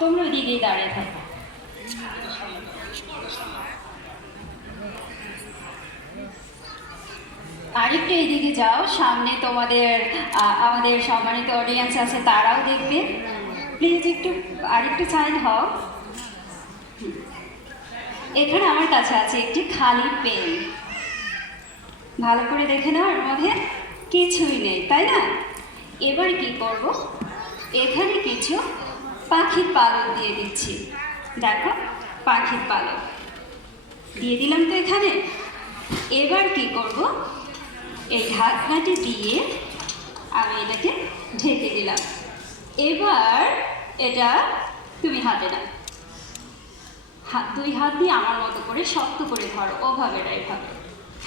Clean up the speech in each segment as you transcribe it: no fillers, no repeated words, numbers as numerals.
তোমরা ওইদিকেই দাঁড়িয়ে থাকো। আরেকটু এদিকে যাও, সামনে তোমাদের আমাদের সম্মানিত অডিয়েন্স আছে, তারাও দেখবে। প্লিজ একটু আরেকটু সাইড হও। এখানে আমার কাছে আছে একটি খালি পেন, ভালো করে দেখে নাও, এর মধ্যে কিছুই নেই, তাই না? এবার কি করব, এখানে কিছু পাখির পালক দিয়ে দিচ্ছি। দেখো, পাখির পালক দিয়ে দিলাম তো এখানে। এবার কি করব, এই ঢাকনাটি দিয়ে আমি এটাকে ঢেকে দিলাম। এবার এটা তুমি হাতে নাও, দুই হাত দিয়ে আমার মতো করে শক্ত করে ধরো, ওভাবে না, এভাবে।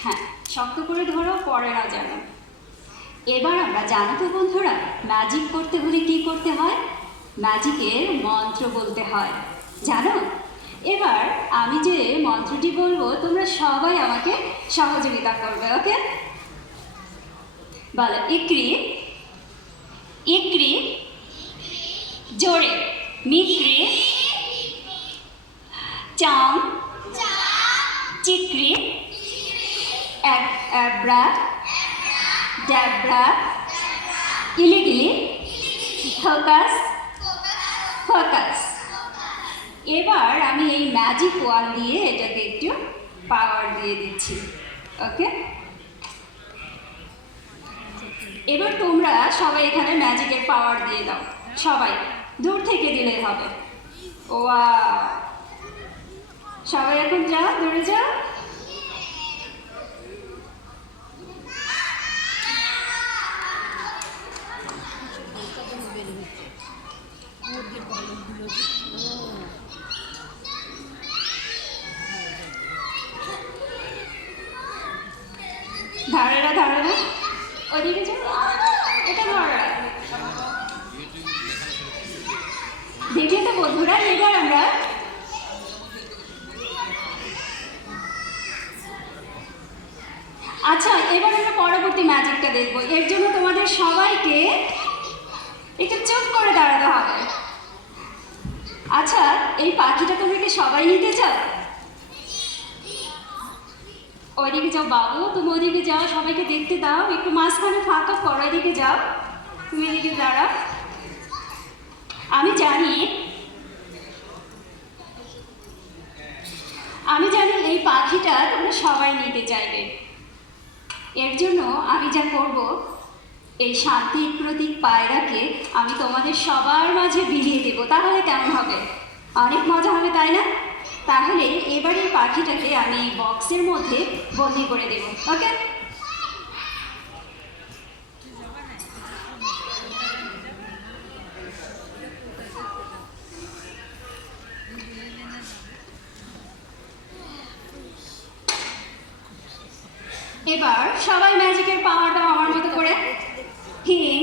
হ্যাঁ, শক্ত করে ধরো, পরে না যেন। এবার আমরা জানো তো বন্ধুরা, ম্যাজিক করতে হলে কি করতে হয়? ম্যাজিকের মন্ত্র বলতে হয়, জানো? এবার আমি যে মন্ত্রটি বলবো, তোমরা সবাই আমাকে সহযোগিতা করবে, ওকে? বলো, ইক্রি ইক্রি, জোরে, মিক্রি, চাম, চিক্রি, অ্যাব্রা ড্যাব্রা, ইলিগিলি, ফোকাস ফোকাস। এবার আমি এই ম্যাজিক ওয়ান দিয়ে এটাকে একটু পাওয়ার দিয়ে দিচ্ছি, ওকে? এবার তোমরা সবাই এখানে ম্যাজিকের পাওয়ার দিয়ে দাও, সবাই দূর থেকে দিলেই হবে। ওয়াও, সবাই এখন যাও, দূরে যাও। ধারেরা ধারেরা, ওদিকে যাও, এটা ধরা। দেখলে তো বন্ধুরা, এবার আমরা আচ্ছা, এবার আমরা পরবর্তী ম্যাজিকটা দেখবো। এর জন্য তোমাদের সবাইকে একটু চুপ করে দাঁড়াতে হবে। আচ্ছা, এই পাখিটা তোমরা কি সবাই নিতে চাও? ওইদিকে যাও বাবু, তুমি ওইদিকে যাও, সবাইকে দেখতে দাও, একটু মাঝখানে ফাঁকা করো, ওইদিকে যাও, তুমি এদিকে দাঁড়াও। আমি জানি এই পাখিটা তোমরা সবাই নিতে চাইবে। এর জন্য আমি যা করব, এই শান্তির প্রতীক পায়রাকে আমি তোমাদের সবার মাঝে বিলিয়ে দেব। তাহলে কেমন হবে? অনেক মজা হবে, তাই না? তাহলে এবার এই পাখিটাকে আমি বক্সের মধ্যে বন্দি করে দেব, ওকে? এবার সবাই ম্যাজিকের পাওয়ার দাও আমার মতো করে। হিং